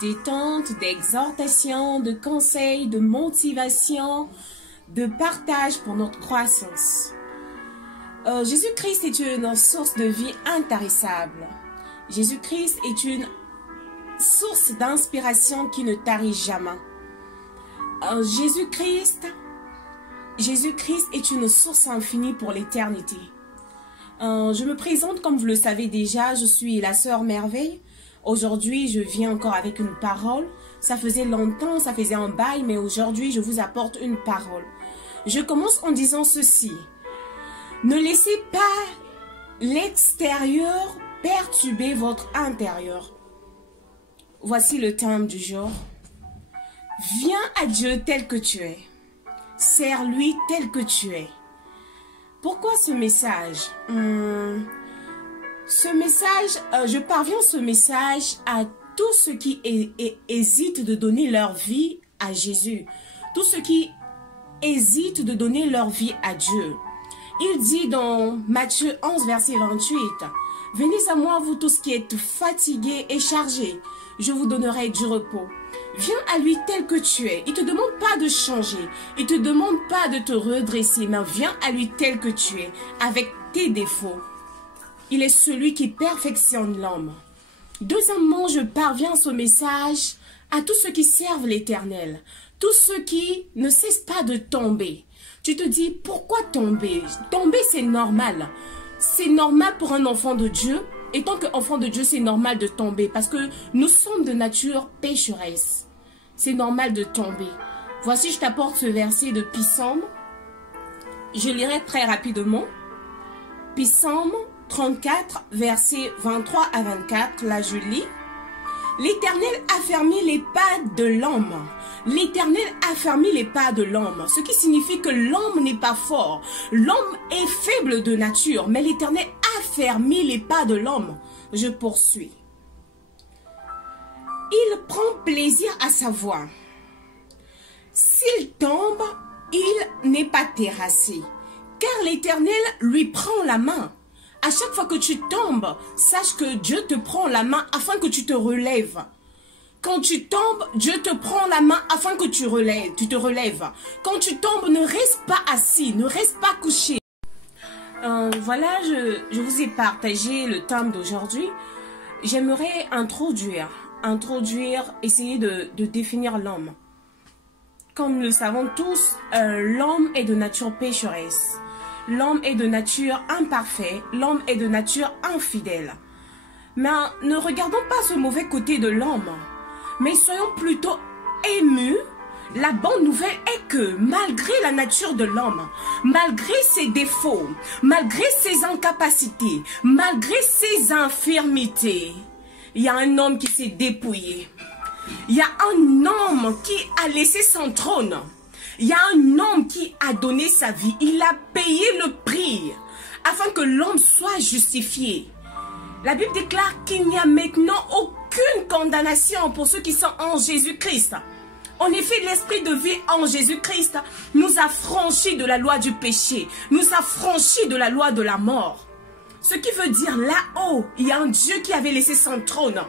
détente, d'exhortation, de conseils, de motivation, de partage pour notre croissance. Jésus-Christ est une source de vie intarissable. Jésus-Christ est une source d'inspiration qui ne tarit jamais. Jésus-Christ est une source infinie pour l'éternité. Je me présente, comme vous le savez déjà, je suis la sœur Merveille. Aujourd'hui, je viens encore avec une parole. Ça faisait longtemps, ça faisait un bail, mais aujourd'hui, je vous apporte une parole. Je commence en disant ceci. Ne laissez pas l'extérieur perturber votre intérieur. Voici le thème du jour. Viens à Dieu tel que tu es. Sers-lui tel que tu es. Pourquoi ce message? Je parviens ce message à tous ceux qui hésitent de donner leur vie à Jésus. Tous ceux qui hésitent de donner leur vie à Dieu. Il dit dans Matthieu 11, verset 28, « Venez à moi, vous tous qui êtes fatigués et chargés, je vous donnerai du repos. » Viens à lui tel que tu es. Il ne te demande pas de changer. Il ne te demande pas de te redresser, mais viens à lui tel que tu es, avec tes défauts. Il est celui qui perfectionne l'homme. Deuxièmement, je parviens ce message à tous ceux qui servent l'Éternel, tous ceux qui ne cessent pas de tomber. Tu te dis, pourquoi tomber? Tomber, c'est normal. C'est normal pour un enfant de Dieu. Et tant qu'enfant de Dieu, c'est normal de tomber parce que nous sommes de nature pécheresse. C'est normal de tomber. Voici, je t'apporte ce verset de Psaume. Je lirai très rapidement. Psaume 34, versets 23 à 24. Là, je lis. L'Éternel affermit les pas de l'homme. L'Éternel affermit les pas de l'homme. Ce qui signifie que l'homme n'est pas fort. L'homme est faible de nature, mais l'Éternel affermit les pas de l'homme. Je poursuis. Il prend plaisir à sa voix. S'il tombe, il n'est pas terrassé, car l'Éternel lui prend la main. À chaque fois que tu tombes, sache que Dieu te prend la main afin que tu te relèves. Quand tu tombes, Dieu te prend la main afin que tu te relèves. Quand tu tombes, ne reste pas assis, ne reste pas couché. Voilà, je vous ai partagé le thème d'aujourd'hui. J'aimerais introduire, essayer de définir l'homme. Comme nous le savons tous, l'homme est de nature pécheresse. L'homme est de nature imparfait, l'homme est de nature infidèle. Mais ne regardons pas ce mauvais côté de l'homme, mais soyons plutôt émus. La bonne nouvelle est que malgré la nature de l'homme, malgré ses défauts, malgré ses incapacités, malgré ses infirmités, il y a un homme qui s'est dépouillé. Il y a un homme qui a laissé son trône. Il y a un homme qui a donné sa vie. Il a payé le prix afin que l'homme soit justifié. La Bible déclare qu'il n'y a maintenant aucune condamnation pour ceux qui sont en Jésus-Christ. En effet, l'esprit de vie en Jésus-Christ nous a franchis de la loi du péché, nous a franchis de la loi de la mort. Ce qui veut dire là-haut, il y a un Dieu qui avait laissé son trône.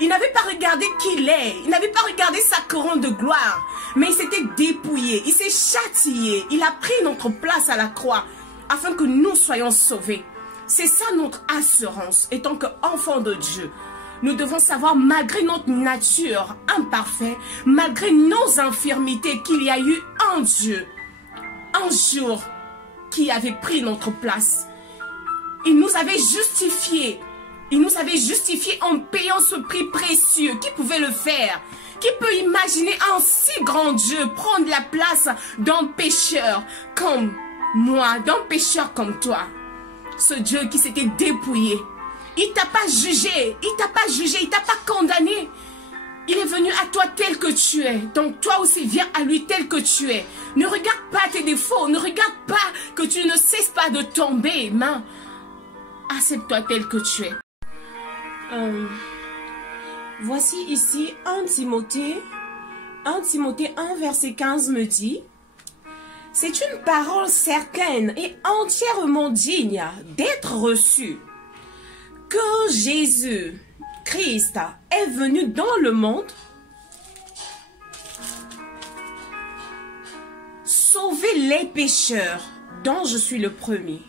Il n'avait pas regardé qui il est, il n'avait pas regardé sa couronne de gloire, mais il s'était dépouillé, il s'est châtié, il a pris notre place à la croix afin que nous soyons sauvés. C'est ça notre assurance, étant qu'enfants de Dieu. Nous devons savoir, malgré notre nature imparfaite, malgré nos infirmités, qu'il y a eu un Dieu, un jour, qui avait pris notre place. Il nous avait justifiés. Il nous avait justifiés en payant ce prix précieux. Qui pouvait le faire? Qui peut imaginer un si grand Dieu prendre la place d'un pécheur comme moi, d'un pécheur comme toi? Ce Dieu qui s'était dépouillé. Il t'a pas jugé, il t'a pas jugé, il t'a pas condamné. Il est venu à toi tel que tu es. Donc toi aussi, viens à lui tel que tu es. Ne regarde pas tes défauts, ne regarde pas que tu ne cesses pas de tomber. Mais accepte-toi tel que tu es. Voici ici 1 Timothée 1 verset 15 me dit: c'est une parole certaine et entièrement digne d'être reçue, que Jésus Christ est venu dans le monde sauver les pécheurs, dont je suis le premier.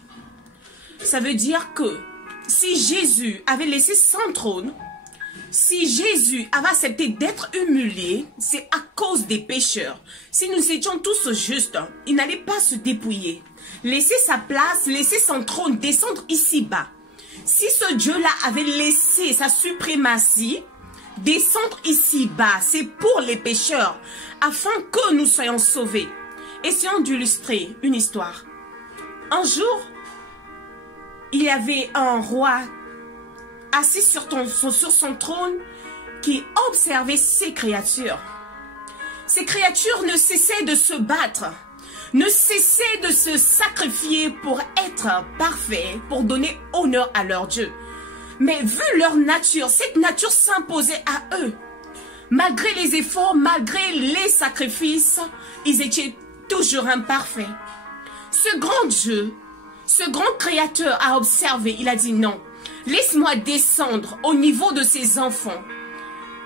Ça veut dire que si Jésus avait laissé son trône, si Jésus avait accepté d'être humilié, c'est à cause des pécheurs. Si nous étions tous justes, il n'allait pas se dépouiller. Laisser sa place, laisser son trône descendre ici-bas. Si ce Dieu-là avait laissé sa suprématie descendre ici-bas, c'est pour les pécheurs, afin que nous soyons sauvés. Essayons d'illustrer une histoire. Un jour, il y avait un roi assis sur son trône qui observait ses créatures. Ces créatures ne cessaient de se battre, ne cessaient de se sacrifier pour être parfaits, pour donner honneur à leur Dieu. Mais vu leur nature, cette nature s'imposait à eux. Malgré les efforts, malgré les sacrifices, ils étaient toujours imparfaits. Ce grand Dieu, ce grand créateur a observé, il a dit non. Laisse-moi descendre au niveau de ces enfants,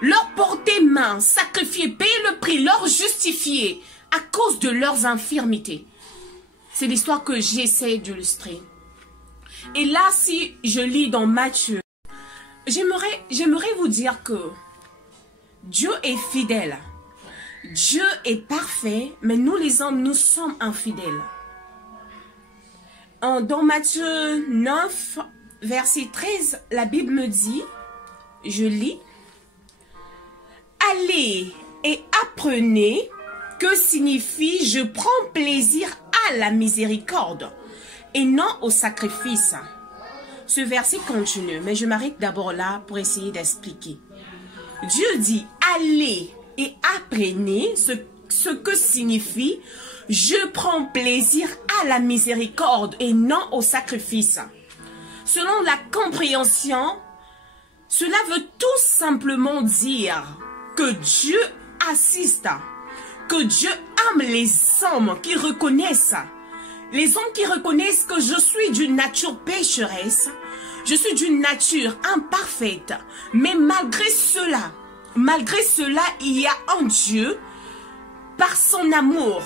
leur porter main, sacrifier, payer le prix, leur justifier à cause de leurs infirmités. C'est l'histoire que j'essaie d'illustrer. Et là, si je lis dans Matthieu, j'aimerais vous dire que Dieu est fidèle. Dieu est parfait, mais nous les hommes, nous sommes infidèles. Dans Matthieu 9, verset 13, la Bible me dit, je lis, « Allez et apprenez que signifie je prends plaisir à la miséricorde et non au sacrifice. » Ce verset continue, mais je m'arrête d'abord là pour essayer d'expliquer. Dieu dit, « Allez et apprenez ce que signifie je prends plaisir à la miséricorde et non au sacrifice. » Selon la compréhension, cela veut tout simplement dire que Dieu assiste, que Dieu aime les hommes qui reconnaissent. Les hommes qui reconnaissent que je suis d'une nature pécheresse, je suis d'une nature imparfaite, mais malgré cela, il y a un Dieu, par son amour,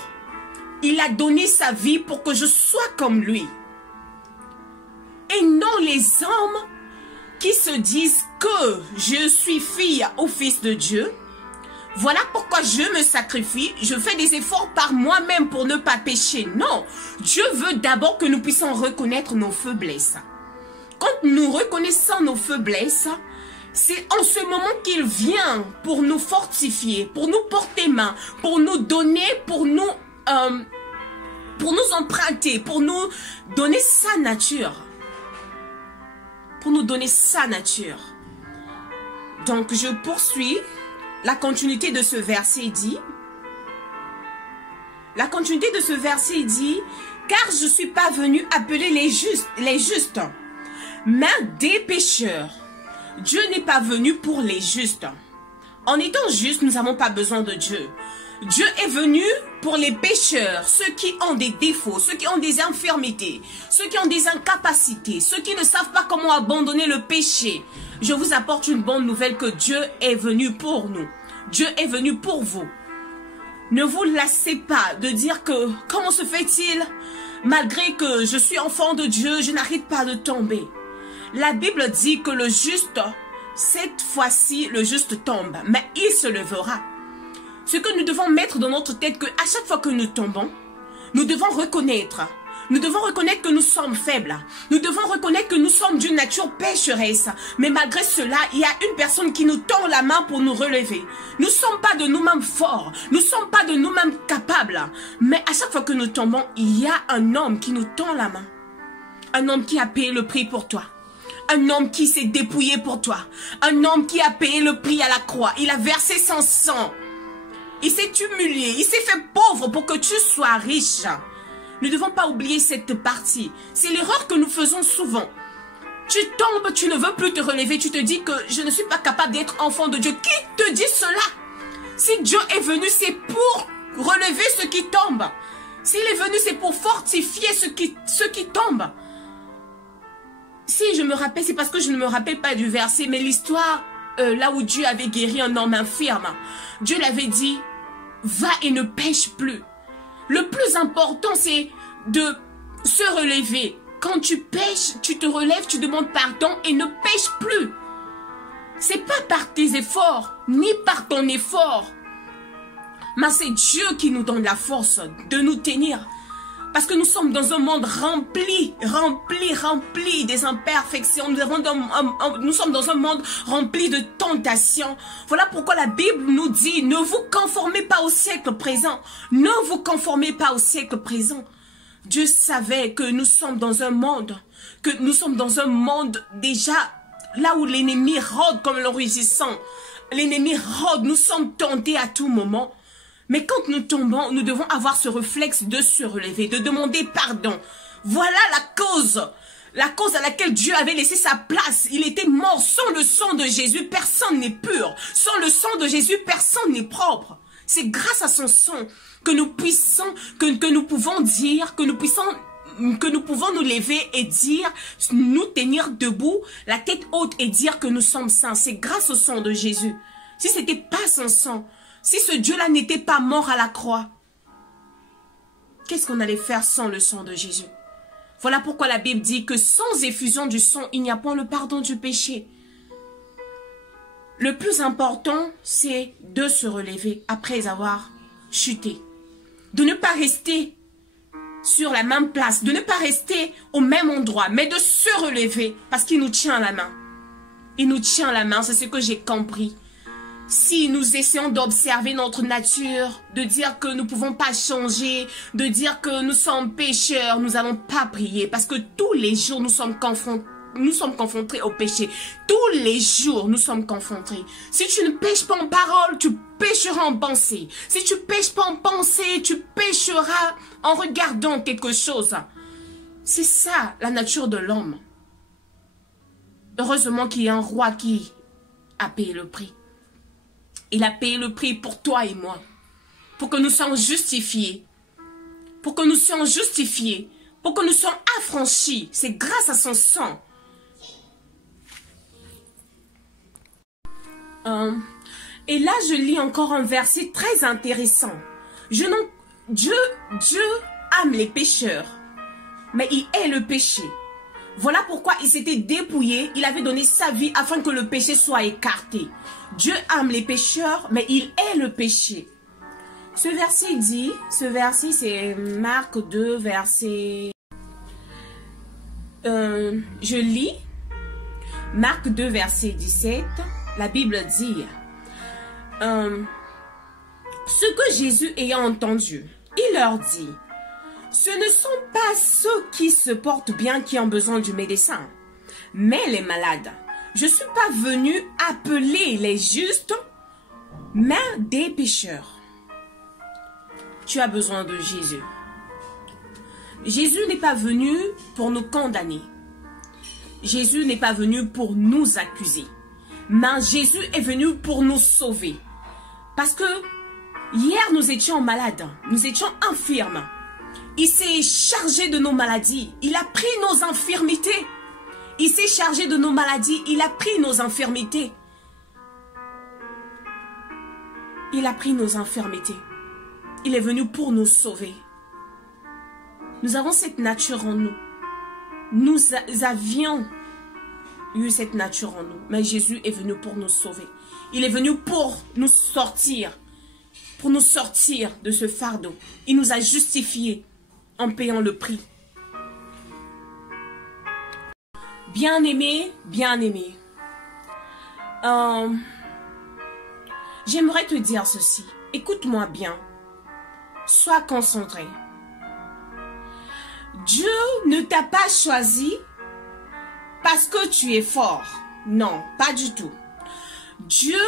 il a donné sa vie pour que je sois comme lui. Et non les hommes qui se disent que je suis fille ou fils de Dieu. Voilà pourquoi je me sacrifie, je fais des efforts par moi-même pour ne pas pécher. Non, Dieu veut d'abord que nous puissions reconnaître nos faiblesses. Quand nous reconnaissons nos faiblesses, c'est en ce moment qu'il vient pour nous fortifier, pour nous porter main, pour nous donner, pour nous emprunter, pour nous donner sa nature. Pour nous donner sa nature. Donc je poursuis. La continuité de ce verset dit, car je ne suis pas venu appeler les justes, mais des pécheurs. Dieu n'est pas venu pour les justes. En étant justes, nous n'avons pas besoin de Dieu. Dieu est venu pour les pécheurs, ceux qui ont des défauts, ceux qui ont des infirmités, ceux qui ont des incapacités, ceux qui ne savent pas comment abandonner le péché. Je vous apporte une bonne nouvelle que Dieu est venu pour nous. Dieu est venu pour vous. Ne vous lassez pas de dire que comment se fait-il, malgré que je suis enfant de Dieu, je n'arrête pas de tomber. La Bible dit que le juste, cette fois-ci, le juste tombe, mais il se lèvera. Ce que nous devons mettre dans notre tête, qu'à chaque fois que nous tombons, nous devons reconnaître que nous sommes faibles. Nous devons reconnaître que nous sommes d'une nature pécheresse. Mais malgré cela, il y a une personne qui nous tend la main pour nous relever. Nous ne sommes pas de nous-mêmes forts. Nous ne sommes pas de nous-mêmes capables. Mais à chaque fois que nous tombons, il y a un homme qui nous tend la main. Un homme qui a payé le prix pour toi. Un homme qui s'est dépouillé pour toi. Un homme qui a payé le prix à la croix. Il a versé son sang. Il s'est humilié. Il s'est fait pauvre pour que tu sois riche. Nous ne devons pas oublier cette partie. C'est l'erreur que nous faisons souvent. Tu tombes, tu ne veux plus te relever. Tu te dis que je ne suis pas capable d'être enfant de Dieu. Qui te dit cela? Si Dieu est venu, c'est pour relever ceux qui tombent. S'il est venu, c'est pour fortifier ceux qui tombent. Si je me rappelle, c'est parce que je ne me rappelle pas du verset, mais l'histoire, là où Dieu avait guéri un homme infirme, Dieu l'avait dit, va et ne pêche plus. Le plus important, c'est de se relever. Quand tu pêches, tu te relèves, tu demandes pardon et ne pêches plus. C'est pas par tes efforts, ni par ton effort. Mais c'est Dieu qui nous donne la force de nous tenir. Parce que nous sommes dans un monde rempli des imperfections. Nous sommes dans un monde rempli de tentations. Voilà pourquoi la Bible nous dit, ne vous conformez pas au siècle présent. Ne vous conformez pas au siècle présent. Dieu savait que nous sommes dans un monde, déjà là où l'ennemi rôde comme l'enrichissant. L'ennemi rôde, nous sommes tentés à tout moment. Mais quand nous tombons, nous devons avoir ce réflexe de se relever, de demander pardon. Voilà la cause à laquelle Dieu avait laissé sa place. Il était mort. Sans le sang de Jésus, personne n'est pur. Sans le sang de Jésus, personne n'est propre. C'est grâce à son sang que nous pouvons nous lever et dire, nous tenir debout, la tête haute et dire que nous sommes saints. C'est grâce au sang de Jésus. Si ce n'était pas son sang, si ce Dieu-là n'était pas mort à la croix, qu'est-ce qu'on allait faire sans le sang de Jésus? Voilà pourquoi la Bible dit que sans effusion du sang, il n'y a point le pardon du péché. Le plus important, c'est de se relever après avoir chuté. De ne pas rester sur la même place, de ne pas rester au même endroit, mais de se relever parce qu'il nous tient la main. Il nous tient la main, c'est ce que j'ai compris. Si nous essayons d'observer notre nature, de dire que nous ne pouvons pas changer, de dire que nous sommes pécheurs, nous n'allons pas prier parce que tous les jours nous sommes confrontés au péché. Tous les jours nous sommes confrontés. Si tu ne pêches pas en parole, tu pêcheras en pensée. Si tu ne pêches pas en pensée, tu pêcheras en regardant quelque chose. C'est ça la nature de l'homme. Heureusement qu'il y a un roi qui a payé le prix. Il a payé le prix pour toi et moi. Pour que nous soyons justifiés. Pour que nous soyons justifiés. Pour que nous soyons affranchis. C'est grâce à son sang. Et là, je lis encore un verset très intéressant. Dieu aime les pécheurs. Mais il hait le péché. Voilà pourquoi il s'était dépouillé, il avait donné sa vie afin que le péché soit écarté. Dieu aime les pécheurs, mais il hait le péché. Ce verset c'est Marc 2, verset... je lis Marc 2, verset 17, la Bible dit, ce que Jésus ayant entendu, il leur dit, ce ne sont pas ceux qui se portent bien qui ont besoin du médecin, mais les malades. Je ne suis pas venu appeler les justes, mais des pécheurs. Tu as besoin de Jésus. Jésus n'est pas venu pour nous condamner. Jésus n'est pas venu pour nous accuser. Mais Jésus est venu pour nous sauver. Parce que hier nous étions malades, nous étions infirmes. Il s'est chargé de nos maladies. Il a pris nos infirmités. Il s'est chargé de nos maladies. Il a pris nos infirmités. Il a pris nos infirmités. Il est venu pour nous sauver. Nous avons cette nature en nous. Nous avions eu cette nature en nous. Mais Jésus est venu pour nous sauver. Il est venu pour nous sortir. Pour nous sortir de ce fardeau. Il nous a justifiés en payant le prix. Bien-aimé, bien-aimé. J'aimerais te dire ceci. Écoute-moi bien. Sois concentré. Dieu ne t'a pas choisi parce que tu es fort. Non, pas du tout. Dieu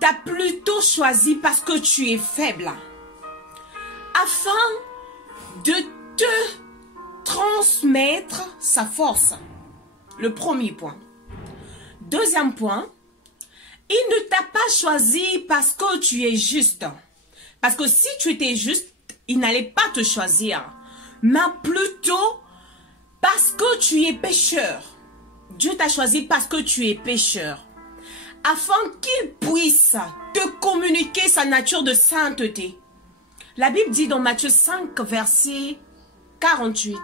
t'a plutôt choisi parce que tu es faible. Afin de te transmettre sa force. Le premier point. Deuxième point, il ne t'a pas choisi parce que tu es juste. Parce que si tu étais juste, il n'allait pas te choisir. Mais plutôt parce que tu es pécheur. Dieu t'a choisi parce que tu es pécheur. Afin qu'il puisse te communiquer sa nature de sainteté. La Bible dit dans Matthieu 5, verset 48.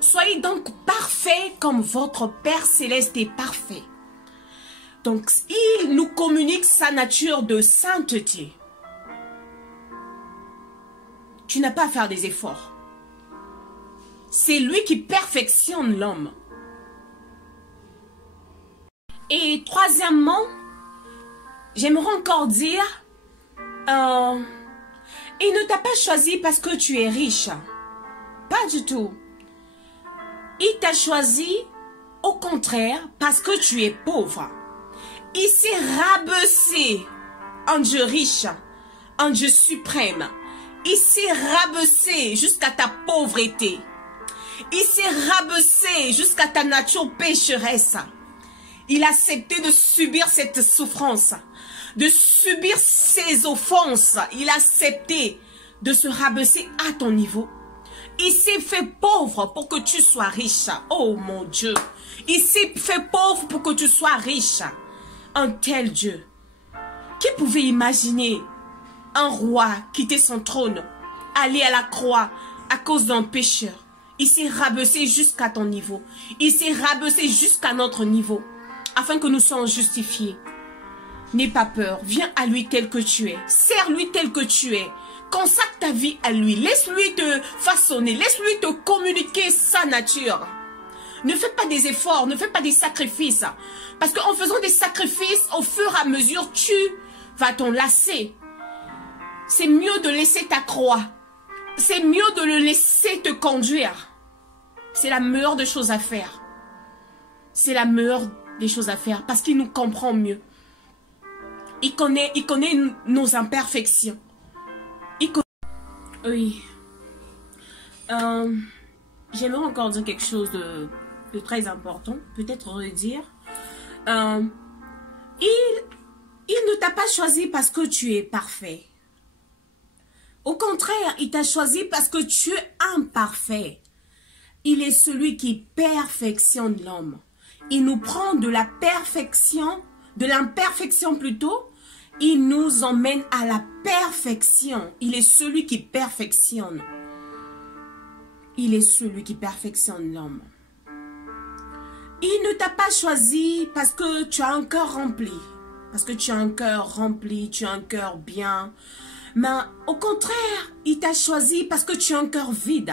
Soyez donc parfaits comme votre Père Céleste est parfait. Donc, il nous communique sa nature de sainteté. Tu n'as pas à faire des efforts. C'est lui qui perfectionne l'homme. Et troisièmement, j'aimerais encore dire, il ne t'a pas choisi parce que tu es riche. Pas du tout. Il t'a choisi, au contraire, parce que tu es pauvre. Il s'est rabaissé en Dieu riche, en Dieu suprême. Il s'est rabaissé jusqu'à ta pauvreté. Il s'est rabaissé jusqu'à ta nature pécheresse. Il a accepté de subir cette souffrance, de subir ces offenses. Il a accepté de se rabaisser à ton niveau. Il s'est fait pauvre pour que tu sois riche. Oh mon Dieu. Il s'est fait pauvre pour que tu sois riche. Un tel Dieu. Qui pouvait imaginer un roi quitter son trône, aller à la croix à cause d'un pécheur? Il s'est rabaissé jusqu'à ton niveau. Il s'est rabaissé jusqu'à notre niveau. Afin que nous soyons justifiés. N'aie pas peur. Viens à lui tel que tu es. Sers-lui tel que tu es. Consacre ta vie à lui. Laisse-lui te façonner. Laisse-lui te communiquer sa nature. Ne fais pas des efforts. Ne fais pas des sacrifices. Parce qu'en faisant des sacrifices, au fur et à mesure, tu vas t'en lasser. C'est mieux de laisser ta croix. C'est mieux de le laisser te conduire. C'est la meilleure des choses à faire. C'est la meilleure des choses à faire parce qu'il nous comprend mieux. Il connaît nos imperfections. Oui. J'aimerais encore dire quelque chose de très important. Peut-être redire. Il ne t'a pas choisi parce que tu es parfait. Au contraire, il t'a choisi parce que tu es imparfait. Il est celui qui perfectionne l'homme. Il nous prend de la perfection, de l'imperfection plutôt. Il nous emmène à la perfection. Il est celui qui perfectionne. Il est celui qui perfectionne l'homme. Il ne t'a pas choisi parce que tu as un cœur rempli. Parce que tu as un cœur rempli, tu as un cœur bien. Mais au contraire, il t'a choisi parce que tu as un cœur vide.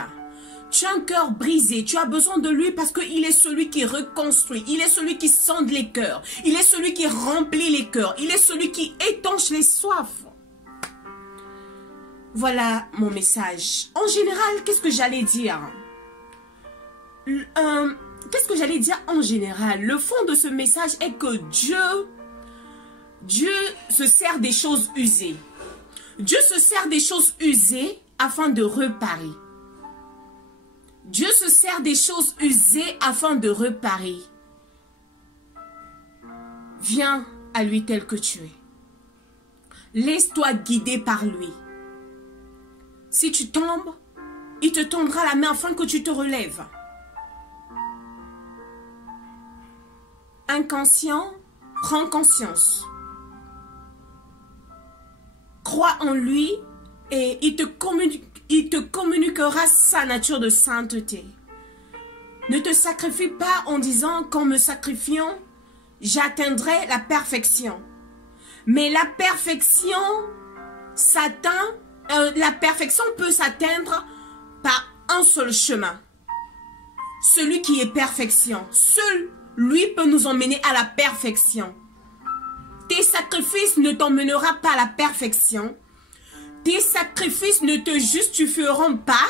Tu as un cœur brisé, tu as besoin de lui parce qu'il est celui qui reconstruit, il est celui qui sonde les cœurs, il est celui qui remplit les cœurs, il est celui qui étanche les soifs. Voilà mon message. En général, qu'est-ce que j'allais dire? Qu'est-ce que j'allais dire en général? Le fond de ce message est que Dieu se sert des choses usées. Dieu se sert des choses usées afin de réparer. Dieu se sert des choses usées afin de réparer. Viens à lui tel que tu es. Laisse-toi guider par lui. Si tu tombes, il te tendra la main afin que tu te relèves. Inconscient, prends conscience. Crois en lui et il te communiquera sa nature de sainteté. Ne te sacrifie pas en disant qu'en me sacrifiant, j'atteindrai la perfection. Mais la perfection peut s'atteindre par un seul chemin. Celui qui est perfection. Seul lui peut nous emmener à la perfection. Tes sacrifices ne t'emmèneront pas à la perfection. Tes sacrifices ne te justifieront pas,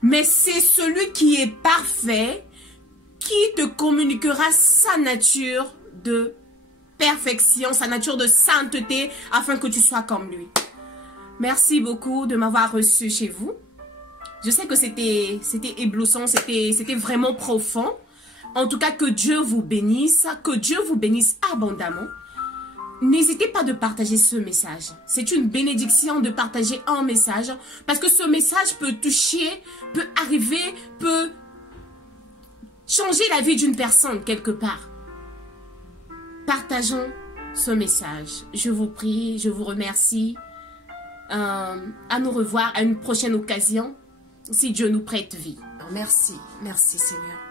mais c'est celui qui est parfait qui te communiquera sa nature de perfection, sa nature de sainteté, afin que tu sois comme lui. Merci beaucoup de m'avoir reçu chez vous. Je sais que c'était éblouissant, c'était vraiment profond. En tout cas, que Dieu vous bénisse abondamment. N'hésitez pas de partager ce message. C'est une bénédiction de partager un message parce que ce message peut toucher, peut arriver, peut changer la vie d'une personne quelque part. Partageons ce message. Je vous prie, je vous remercie. à nous revoir à une prochaine occasion, si Dieu nous prête vie. Alors, merci, merci Seigneur.